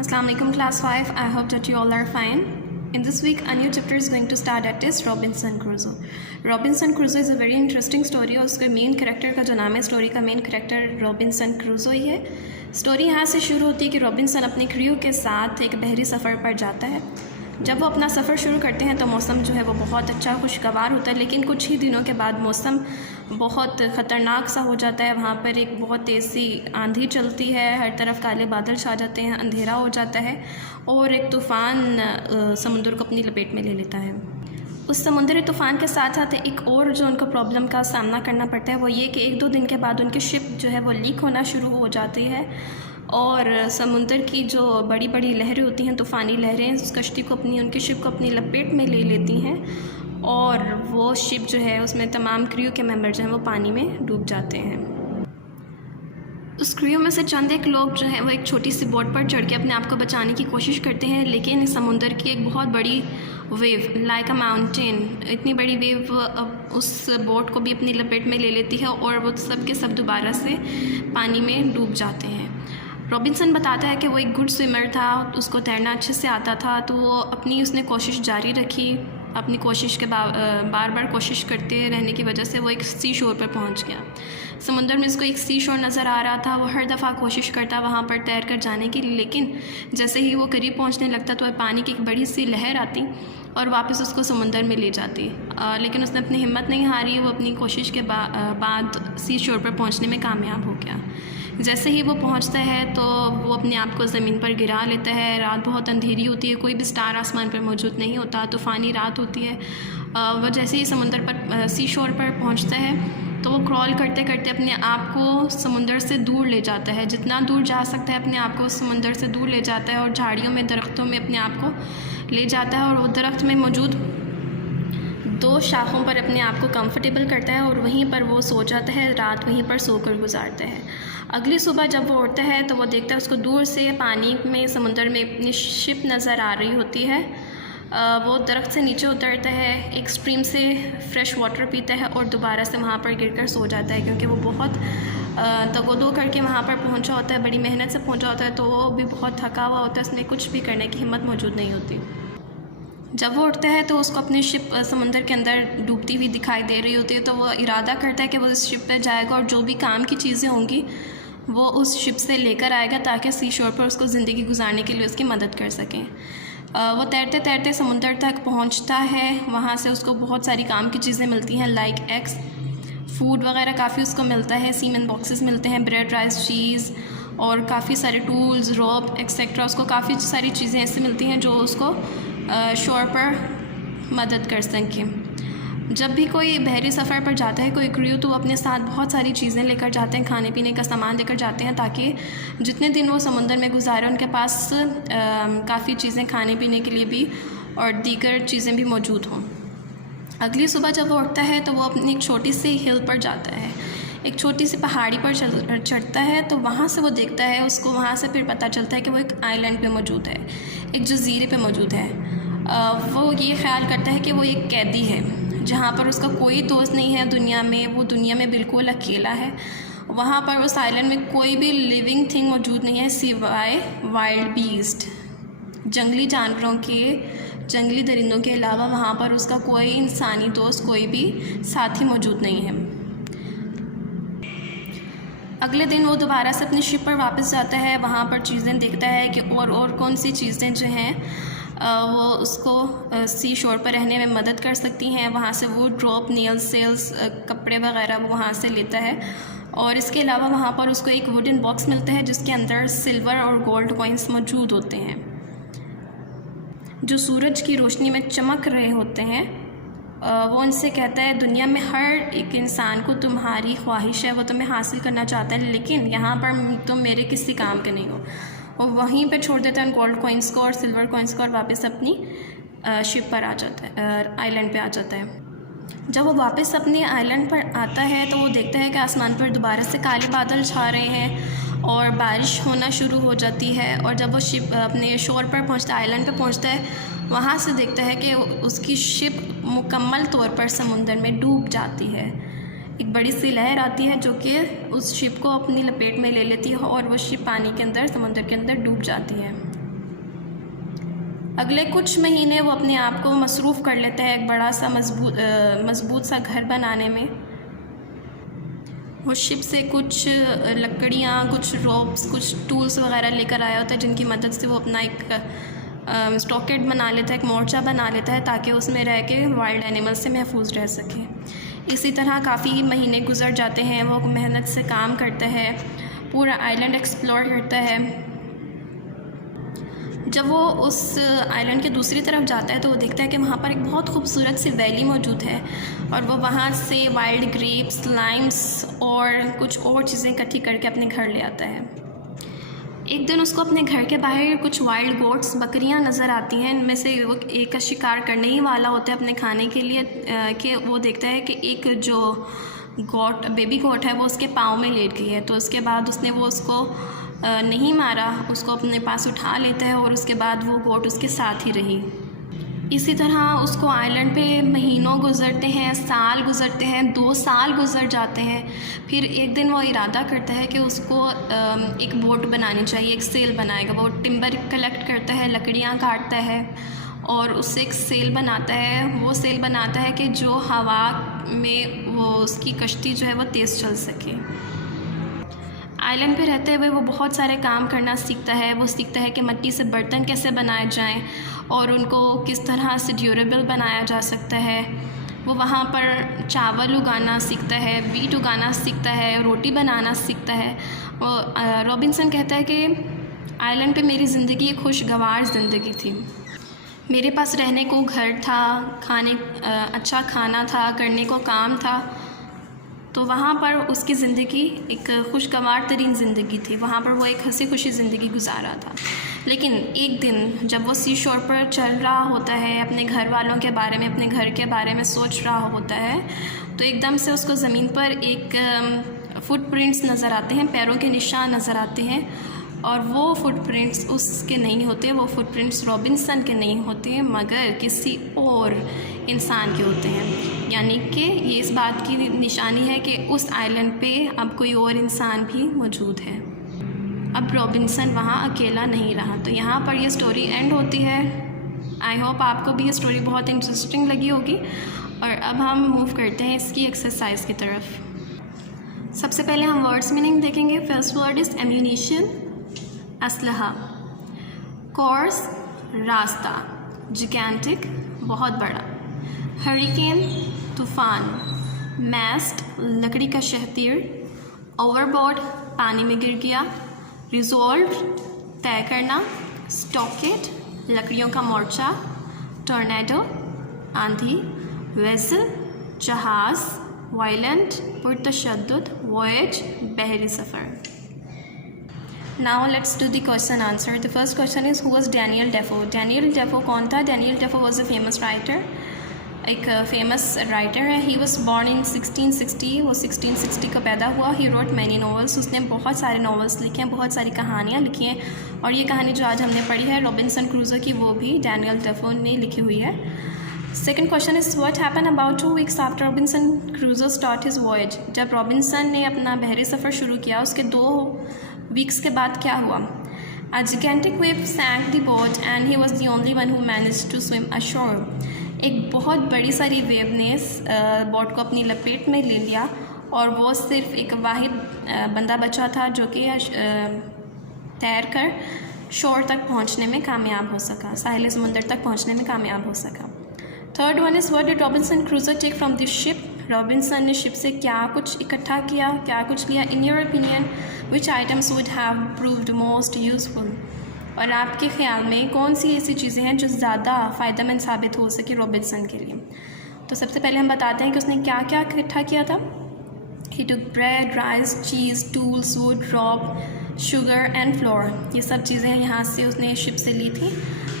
Assalamu alaikum class 5. I hope that you all are fine. In this week a new chapter is going to start, that is Robinson Crusoe. Robinson Crusoe is a very interesting story और उसके main character का जो नाम है story का main character Robinson Crusoe ही है। Story यहाँ से शुरू होती है कि रॉबिन्सन अपने क्रू के साथ एक बहरी सफ़र पर जाता है। जब वो अपना सफ़र शुरू करते हैं तो मौसम जो है वो बहुत अच्छा खुशगवार होता है, लेकिन कुछ ही दिनों के बाद मौसम बहुत ख़तरनाक सा हो जाता है। वहाँ पर एक बहुत तेज़ सी आंधी चलती है, हर तरफ काले बादल छा जाते हैं, अंधेरा हो जाता है और एक तूफ़ान समुद्र को अपनी लपेट में ले लेता है। उस समुद्री तूफ़ान के साथ साथ एक और जो उनको प्रॉब्लम का सामना करना पड़ता है वो ये कि एक दो दिन के बाद उनकी शिप जो है वो लीक होना शुरू हो जाती है और समुद्र की जो बड़ी बड़ी लहरें होती हैं, तूफ़ानी लहरें, उस कश्ती को उनकी शिप को अपनी लपेट में ले लेती हैं और वो शिप जो है उसमें तमाम क्रू के मेंबर जो हैं वो पानी में डूब जाते हैं। उस क्रू में से चंद एक लोग जो हैं वो एक छोटी सी बोट पर चढ़ के अपने आप को बचाने की कोशिश करते हैं, लेकिन समुद्र की एक बहुत बड़ी वेव लाइक अ माउंटेन, इतनी बड़ी वेव उस बोट को भी अपनी लपेट में ले लेती है और वो सब के सब दोबारा से पानी में डूब जाते हैं। रॉबिन्सन बताता है कि वो एक गुड स्विमर था, उसको तैरना अच्छे से आता था, तो वो उसने कोशिश जारी रखी। अपनी कोशिश के बार बार कोशिश करते रहने की वजह से वो एक सी शोर पर पहुंच गया। समुद्र में उसको एक सी शोर नज़र आ रहा था। वो हर दफ़ा कोशिश करता वहाँ पर तैर कर जाने की, लेकिन जैसे ही वो करीब पहुँचने लगता तो पानी की एक बड़ी सी लहर आती और वापस उसको समुद्र में ले जाती। लेकिन उसने अपनी हिम्मत नहीं हारी। वो अपनी कोशिश के बाद सी शोर पर पहुँचने में कामयाब हो गया। जैसे ही वो पहुंचता है तो वो अपने आप को ज़मीन पर गिरा लेता है। रात बहुत अंधेरी होती है, कोई भी स्टार आसमान पर मौजूद नहीं होता, तूफ़ानी रात होती है। वो जैसे ही समुद्र पर सी शोर पर पहुंचता है तो वो क्रॉल करते करते अपने आप को समुद्र से दूर ले जाता है, जितना दूर जा सकता है अपने आप को समुद्र से दूर ले जाता है और झाड़ियों में, दरख्तों में अपने आप को ले जाता है और वो दरख्त में मौजूद दो शाखों पर अपने आप को कंफर्टेबल करता है और वहीं पर वो सो जाता है। रात वहीं पर सोकर गुजारता है। अगली सुबह जब वो उठता है तो वो देखता है उसको दूर से पानी में, समुद्र में अपनी शिप नज़र आ रही होती है। वो दरख्त से नीचे उतरता है, एक स्ट्रीम से फ्रेश वाटर पीता है और दोबारा से वहाँ पर गिरकर सो जाता है, क्योंकि वो बहुत दगोदो करके वहाँ पर पहुँचा होता है, बड़ी मेहनत से पहुँचा होता है, तो वो भी बहुत थका हुआ होता है, उसमें कुछ भी करने की हिम्मत मौजूद नहीं होती। जब वो उठता है तो उसको अपनी शिप समुद्र के अंदर डूबती हुई दिखाई दे रही होती है, तो वो इरादा करता है कि वो इस शिप पर जाएगा और जो भी काम की चीज़ें होंगी वो उस शिप से लेकर आएगा ताकि सी शोर पर उसको ज़िंदगी गुजारने के लिए उसकी मदद कर सकें। वो तैरते तैरते समुद्र तक पहुंचता है। वहाँ से उसको बहुत सारी काम की चीज़ें मिलती हैं, लाइक एग्स, फूड वगैरह काफ़ी उसको मिलता है, सीमेंट बॉक्सेस मिलते हैं, ब्रेड, राइस, चीज़ और काफ़ी सारे टूल्स, रोप एक्सेट्रा। उसको काफ़ी सारी चीज़ें ऐसी मिलती हैं जो उसको शोर पर मदद कर सकें। जब भी कोई बहरी सफ़र पर जाता है कोई क्रू, तो वो अपने साथ बहुत सारी चीज़ें लेकर जाते हैं, खाने पीने का सामान लेकर जाते हैं, ताकि जितने दिन वो समुद्र में गुजारे उनके पास काफ़ी चीज़ें खाने पीने के लिए भी और दीगर चीज़ें भी मौजूद हों। अगली सुबह जब वो उठता है तो वो अपनी एक छोटी सी हिल पर जाता है, एक छोटी सी पहाड़ी पर चढ़ता है। तो वहाँ से वो देखता है, उसको वहाँ से फिर पता चलता है कि वो एक आइलैंड पे मौजूद है, एक जजीरे पे मौजूद है। वो ये ख्याल करता है कि वो एक कैदी है जहाँ पर उसका कोई दोस्त नहीं है दुनिया में, वो दुनिया में बिल्कुल अकेला है। वहाँ पर उस आइलैंड में कोई भी लिविंग थिंग मौजूद नहीं है सिवाय वाइल्ड बीस्ट, जंगली जानवरों के, जंगली दरिंदों के अलावा वहाँ पर उसका कोई इंसानी दोस्त, कोई भी साथी मौजूद नहीं है। अगले दिन वो दोबारा से अपनी शिप पर वापस जाता है। वहाँ पर चीज़ें देखता है कि और कौन सी चीज़ें जो हैं वो उसको सी शोर पर रहने में मदद कर सकती हैं। वहाँ से वो ड्रॉप, नेल सेल्स, कपड़े वगैरह वो वहाँ से लेता है और इसके अलावा वहाँ पर उसको एक वुडन बॉक्स मिलता है जिसके अंदर सिल्वर और गोल्ड कॉइन्स मौजूद होते हैं जो सूरज की रोशनी में चमक रहे होते हैं। वो उनसे कहता है दुनिया में हर एक इंसान को तुम्हारी ख्वाहिश है, वो तुम्हें हासिल करना चाहता है, लेकिन यहाँ पर तुम मेरे किसी काम के नहीं हो। वो वहीं पे छोड़ देता है गोल्ड कॉइन्स को और सिल्वर कॉइन्स को और वापस अपनी शिप पर आ जाता है, आइलैंड पे आ जाता है। जब वो वापस अपनी आइलैंड पर आता है तो वो देखता है कि आसमान पर दोबारा से काले बादल छा रहे हैं और बारिश होना शुरू हो जाती है। और जब वो शिप अपने शोर पर पहुंचता है, आइलैंड पर पहुंचता है, वहाँ से देखता है कि उसकी शिप मुकम्मल तौर पर समुद्र में डूब जाती है। एक बड़ी सी लहर आती है जो कि उस शिप को अपनी लपेट में ले लेती है और वो शिप पानी के अंदर, समुद्र के अंदर डूब जाती है। अगले कुछ महीने वो अपने आप को मसरूफ़ कर लेता है एक बड़ा सा मज़बूत सा घर बनाने में। वो शिप से कुछ लकड़ियाँ, कुछ रोप्स, कुछ टूल्स वगैरह लेकर आया होता है जिनकी मदद से वो अपना एक स्टॉकेट बना लेता है, एक मोर्चा बना लेता है ताकि उसमें रह के वाइल्ड एनिमल्स से महफूज रह सके। इसी तरह काफ़ी महीने गुजर जाते हैं, वो मेहनत से काम करता है, पूरा आइलैंड एक्सप्लोर करता है। जब वो उस आइलैंड के दूसरी तरफ जाता है तो वो देखता है कि वहाँ पर एक बहुत खूबसूरत सी वैली मौजूद है और वो वहाँ से वाइल्ड ग्रेप्स, लाइम्स और कुछ और चीज़ें इकट्ठी करके अपने घर ले आता है। एक दिन उसको अपने घर के बाहर कुछ वाइल्ड गोट्स, बकरियां नज़र आती हैं। इनमें से वो एक का शिकार करने ही वाला होता है अपने खाने के लिए कि वो देखता है कि एक जो गोट, बेबी गोट है, वो उसके पाँव में लेट गई है। तो उसके बाद उसने वो उसको नहीं मारा, उसको अपने पास उठा लेता है और उसके बाद वो गोट उसके साथ ही रही। इसी तरह उसको आइलैंड पे महीनों गुजरते हैं, साल गुजरते हैं, 2 साल गुजर जाते हैं। फिर एक दिन वो इरादा करता है कि उसको एक बोट बनानी चाहिए, एक सेल बनाएगा। वो टिम्बर कलेक्ट करता है, लकड़ियाँ काटता है और उससे एक सेल बनाता है। वो सेल बनाता है कि जो हवा में वो उसकी कश्ती जो है वो तेज़ चल सके। आइलैंड पे रहते हुए वो बहुत सारे काम करना सीखता है। वो सीखता है कि मिट्टी से बर्तन कैसे बनाए जाएं और उनको किस तरह से ड्यूरेबल बनाया जा सकता है। वो वहाँ पर चावल उगाना सीखता है, वीट उगाना सीखता है, रोटी बनाना सीखता है। रॉबिन्सन कहता है कि आइलैंड पे मेरी ज़िंदगी एक खुशगवार ज़िंदगी थी। मेरे पास रहने को घर था, अच्छा खाना था, करने को काम था। तो वहाँ पर उसकी ज़िंदगी एक खुशगवार तरीन ज़िंदगी थी। वहाँ पर वो एक हंसी खुशी ज़िंदगी गुजारा था। लेकिन एक दिन जब वो सी शोर पर चल रहा होता है, अपने घर वालों के बारे में, अपने घर के बारे में सोच रहा होता है, तो एकदम से उसको ज़मीन पर एक फुटप्रिंट्स नज़र आते हैं, पैरों के निशान नज़र आते हैं। और वो फुटप्रिंट्स उसके नहीं होते, वो फुटप्रिंट्स रॉबिन्सन के नहीं होते, मगर किसी और इंसान के होते हैं। यानी कि ये इस बात की निशानी है कि उस आइलैंड पे अब कोई और इंसान भी मौजूद है। अब रॉबिन्सन वहाँ अकेला नहीं रहा। तो यहाँ पर ये स्टोरी एंड होती है। आई होप आपको भी ये स्टोरी बहुत इंटरेस्टिंग लगी होगी। और अब हम मूव करते हैं इसकी एक्सरसाइज की तरफ। सबसे पहले हम वर्ड्स मीनिंग देखेंगे। फर्स्ट वर्ड इज़ एम्यूनिशन, असलहा। कोर्स, रास्ता। जिगैंटिक, बहुत बड़ा। हरिकेन, तूफ़ान। मैस्ट, लकड़ी का शहतीर। ओवरबोर्ड, पानी में गिर गया। रिजॉल्व, तय करना। स्टॉकेट, लकड़ियों का मोर्चा। टॉर्नेडो, आंधी। वेसल, जहाज़। वायलेंट, पुरतशद्दुद। वॉयज, बहरी सफ़र। Now let's do the question answer. The first question is, who was Daniel Defoe? Daniel Defoe कौन था? Daniel Defoe was a famous writer. एक फेमस राइटर है। He was born in 1660। वो 1660 का पैदा हुआ। He wrote many novels. उसने बहुत सारे नॉवेल्स लिखे हैं, बहुत सारी कहानियाँ लिखी हैं। और ये कहानी जो आज हमने पढ़ी है रॉबिन्सन क्रूज़ो की, वो भी डैनियल डेफो ने लिखी हुई है। Second question is, what happen about 2 weeks after Robinson Crusoe start his voyage? जब रॉबिन्सन ने अपना बहरी सफ़र शुरू किया उसके 2 weeks के बाद क्या हुआ? A gigantic wave sank the boat and he was the only one who managed to swim ashore. एक बहुत बड़ी सारी वेव ने बोट को अपनी लपेट में ले लिया और वो सिर्फ एक वाहिद बंदा बचा था जो कि तैर कर शोर तक पहुंचने में कामयाब हो सका, साहिल समुंदर तक पहुंचने में कामयाब हो सका। Third one is, what did Robinson Crusoe take from this ship? Robinson ने शिप से क्या कुछ इकट्ठा किया, क्या कुछ लिया? In your opinion which items would have proved most useful? और आपके ख्याल में कौन सी ऐसी चीज़ें हैं जो ज़्यादा फ़ायदेमंद साबित हो सके रॉबिन्सन के लिए? तो सबसे पहले हम बताते हैं कि उसने क्या क्या इकट्ठा किया था। He took bread, rice, cheese, tools, wood, rope, sugar and flour. ये सब चीज़ें यहाँ से उसने शिप से ली थी।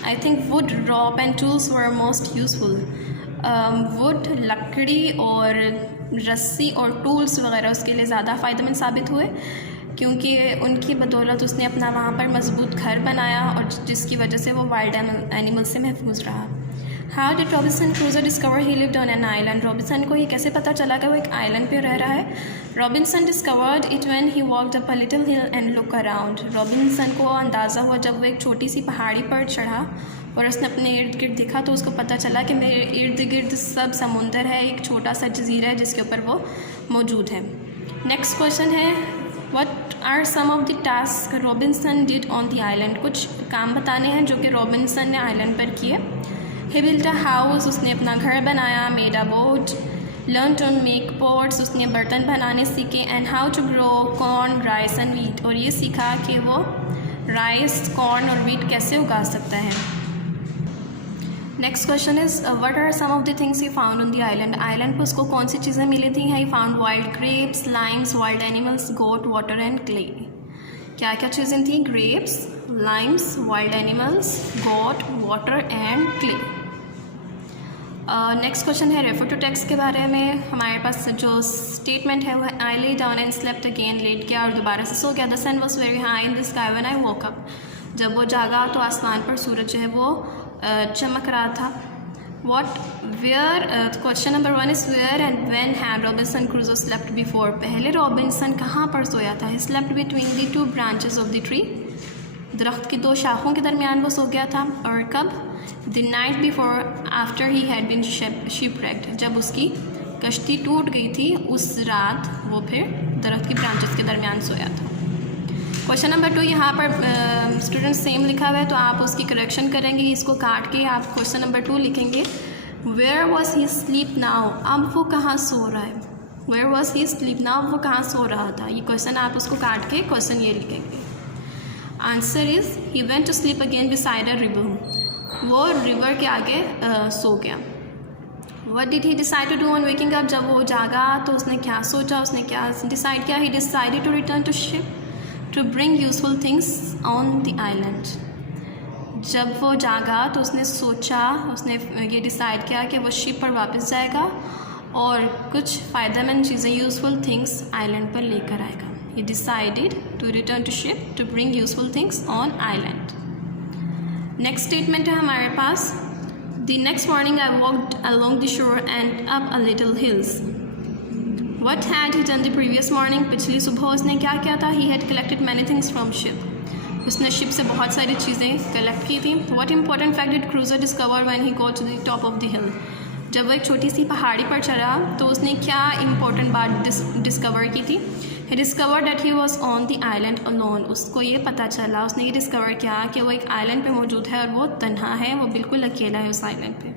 I think wood, rope and tools were most useful. Wood, लकड़ी और रस्सी और टूल्स वगैरह उसके लिए ज़्यादा फ़ायदेमंद साबित हुए क्योंकि उनकी बदौलत उसने अपना वहाँ पर मजबूत घर बनाया और जिसकी वजह से वो वाइल्ड एनिमल से महफूज रहा। हाउ डिड रॉबिन्सन क्रूजो discover he lived on an island? Robinson को ये कैसे पता चला कि वो एक आइलैंड पे रह रहा है? Robinson discovered it when he walked up a little hill and look around. Robinson को अंदाज़ा हुआ जब वो एक छोटी सी पहाड़ी पर चढ़ा और उसने अपने इर्द गिर्द देखा तो उसको पता चला कि मेरे इर्द गिर्द सब समुंदर है, एक छोटा सा जजीरा है जिसके ऊपर वो मौजूद है। नेक्स्ट क्वेश्चन है, what are some of the task Robinson did on the island? कुछ काम बताने हैं जो कि रॉबिन्सन ने आइलैंड पर किए। ही बिल्ट अ हाउस, उसने अपना घर बनाया। Made a boat, learn to make pots, उसने बर्तन बनाने सीखे। And how to grow corn, rice and wheat, और ये सीखा कि वो राइस, कॉर्न और वीट कैसे उगा सकता है। Next question is what are some of the things he found on the island? Island पर उसको कौन सी चीज़ें मिली थी? He found wild grapes, limes, wild animals, goat, water and clay. क्या क्या चीज़ें थी? Grapes, limes, wild animals, goat, water and clay. Next question है रेफर टू टेक्स्ट के बारे में। हमारे पास जो स्टेटमेंट है वो I lay down and slept again, लेट गया और दोबारा से सो गया। The sun was very high in the sky when I woke up, जब वो जागा तो आसमान पर सूरज जो है वो चमक रहा था। What where, question number 1 is where and when had Robinson Crusoe slept before? पहले रॉबिन्सन कहाँ पर सोया था? He slept between the 2 branches of the tree, दरख्त की 2 शाखों के दरमियान वो सो गया था। और कब? The night before after he had been shipwrecked, जब उसकी कश्ती टूट गई थी उस रात वो फिर दरख्त की ब्रांचेस के दरमियान सोया था। क्वेश्चन नंबर 2 यहाँ पर स्टूडेंट सेम लिखा हुआ है तो आप उसकी करेक्शन करेंगे, इसको काट के आप क्वेश्चन नंबर 2 लिखेंगे। Where was he sleep now, अब वो कहाँ सो रहा है? Where was he sleep now, वो कहाँ सो रहा था? ये क्वेश्चन आप उसको काट के क्वेश्चन ये लिखेंगे। Answer is he went to sleep again beside a river, वो रिवर के आगे सो गया। What did he decide to do on waking up, जब वो जागा तो उसने क्या सोचा, उसने क्या डिसाइड किया? He decided to return to ship to bring useful things on the island. जब वो जागा तो उसने सोचा, उसने ये डिसाइड किया कि वो शिप पर वापस जाएगा और कुछ फ़ायदेमंद चीज़ें, यूजफुल थिंग्स आइलैंड पर लेकर आएगा। He decided to return to ship to bring useful things on island. Next statement है हमारे पास, the next morning I walked along the shore and up a little hills. What had he done the previous morning? पिछली सुबह उसने क्या किया था? He had collected many things from ship. उसने ship से बहुत सारी चीज़ें कलेक्ट की थी। What important fact did Crusoe discover when he got to the top of the hill? जब वो एक छोटी सी पहाड़ी पर चढ़ा तो उसने क्या इम्पोर्टेंट बात डिस्कवर की थी? He discovered that he was on the island alone. उसको ये पता चला, उसने ये डिस्कवर किया कि वो एक आइलैंड पे मौजूद है और वो तन्हा है, वो बिल्कुल अकेला है उस आइलैंड पे।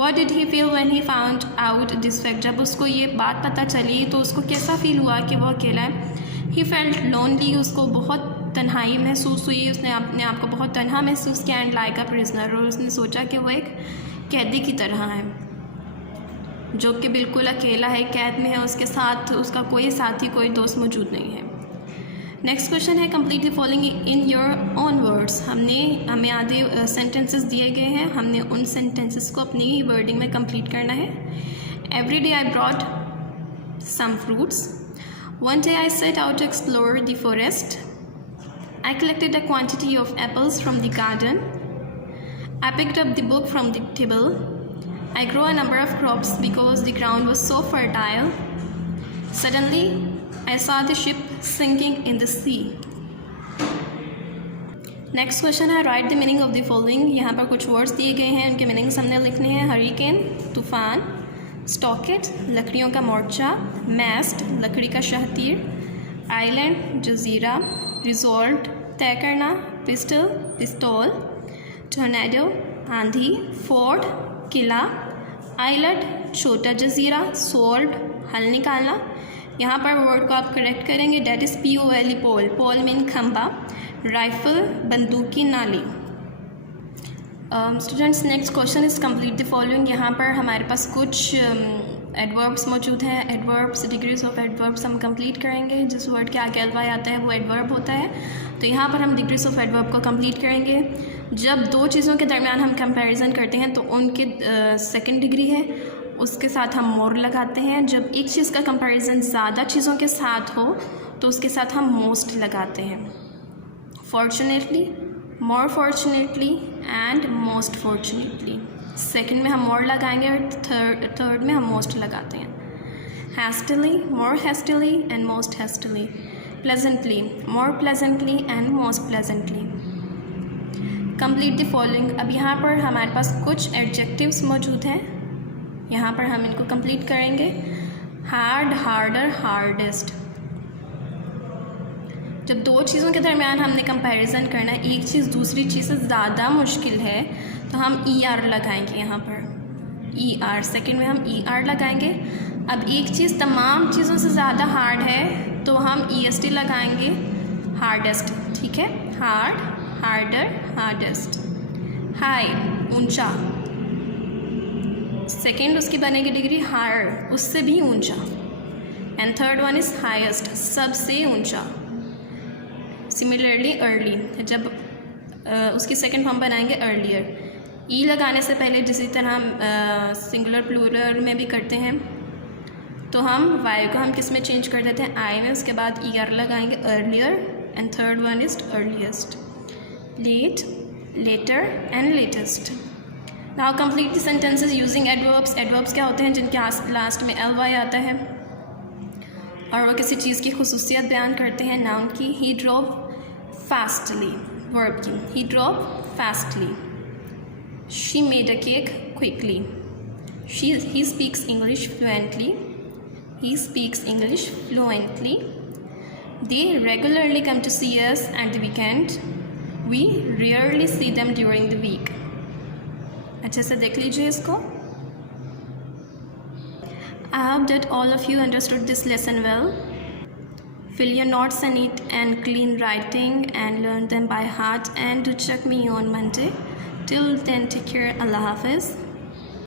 What did he feel when he found out this fact? जब उसको ये बात पता चली तो उसको कैसा फील हुआ कि वो अकेला है? He felt lonely, उसको बहुत तन्हाई महसूस हुई, उसने अपने आप को बहुत तन्हा महसूस किया। एंड लाइक अ प्रिजनर, और उसने सोचा कि वो एक कैदी की तरह है जो कि बिल्कुल अकेला है, कैद में है, उसके साथ उसका कोई साथी, कोई दोस्त मौजूद नहीं है। नेक्स्ट क्वेश्चन है, complete the following in your own words. हमें आधे सेंटेंसेस दिए गए हैं, हमने उन सेंटेंसेस को अपनी ही वर्डिंग में कंप्लीट करना है। Every day I brought some fruits, one day I set out to explore the forest, I collected a quantity of apples from the garden, I picked up the book from the table, I grew a number of crops because the ground was so fertile. Suddenly, I saw the ship sinking in the sea. Next question है, write the meaning of the following. यहाँ पर कुछ words दिए गए हैं, उनके meanings हमने लिखने हैं। हरिकेन, तूफान, स्टॉकेट, लकड़ियों का मोर्चा, मैस्ट, लकड़ी का शाहतीर, आइलैंड, जजीरा, रिजॉल्ट, तय करना, पिस्टल, पिस्तौल, टोर्नेडो, आंधी, फोर्ट, किला, आइलैंड, छोटा जजीरा, सोल्ड, हल निकालना। यहाँ पर वर्ड को आप करेक्ट करेंगे, that is POL, pole, pole mean खंबा, राइफल, बंदूक की नाली। Students, next question is complete the following. यहाँ पर हमारे पास कुछ एडवर्ब्स मौजूद हैं। एडवर्ब्स, डिग्रीज ऑफ एडवर्ब्स हम कंप्लीट करेंगे। जिस वर्ड के आगे एलवाई आता है वो एडवर्ब होता है, तो यहाँ पर हम डिग्रीज ऑफ एडवर्ब को कंप्लीट करेंगे। जब दो चीज़ों के दरमियान हम कंपैरिजन करते हैं तो उनके सेकंड डिग्री है, उसके साथ हम मोर लगाते हैं। जब एक चीज़ का कंपैरिजन ज़्यादा चीज़ों के साथ हो तो उसके साथ हम मोस्ट लगाते हैं। Fortunately, more fortunately and most fortunately. Second में हम मोर लगाएंगे और थर्ड में हम मोस्ट लगाते हैं. Hastily, more hastily and most hastily. Pleasantly, more pleasantly and most pleasantly. Complete the following. अब यहाँ पर हमारे पास कुछ एडजेक्टिव्स मौजूद हैं. यहाँ पर हम इनको कंप्लीट करेंगे. Hard, harder, hardest. जब दो चीज़ों के दरमियान हमने कंपैरिजन करना है, एक चीज़ दूसरी चीज़ से ज़्यादा मुश्किल है, तो हम ER लगाएंगे यहाँ पर. ER सेकंड में हम ER लगाएंगे. अब एक चीज़ तमाम चीज़ों से ज़्यादा हार्ड है तो हम EST लगाएंगे, हार्डेस्ट. ठीक है, हार्ड, हार्डर, हार्डेस्ट. हाई, ऊंचा. सेकंड उसकी बनेगी डिग्री हायर, उससे भी ऊंचा. And third one is highest, सबसे ऊंचा. सिमिलरली अर्ली, जब उसकी सेकंड फॉर्म बनाएंगे अर्लियर. ई लगाने से पहले जिसी तरह हम सिंगुलर प्लूरल में भी करते हैं, तो हम वाई को हम किस में चेंज कर देते हैं, आई में. उसके बाद ER लगाएंगे, earlier. And third one is earliest. Late, later and latest. Now complete the sentences using adverbs. Adverbs क्या होते हैं? जिनके लास्ट में ly आता है और वो किसी चीज़ की खुसूसियत बयान करते हैं. नाउन की, ही ड्रोव फास्टली. वर्ब की, he drove fastly. She made a cake quickly. He speaks English fluently. He speaks English fluently. They regularly come to see us at the weekend. We rarely see them during the week. अच्छे से देख लीजिए इसको. I hope that all of you understood this lesson well. Fill your notes in neat and clean writing and learn them by heart, and do check me on Monday. Till then, take care. Allah Hafiz.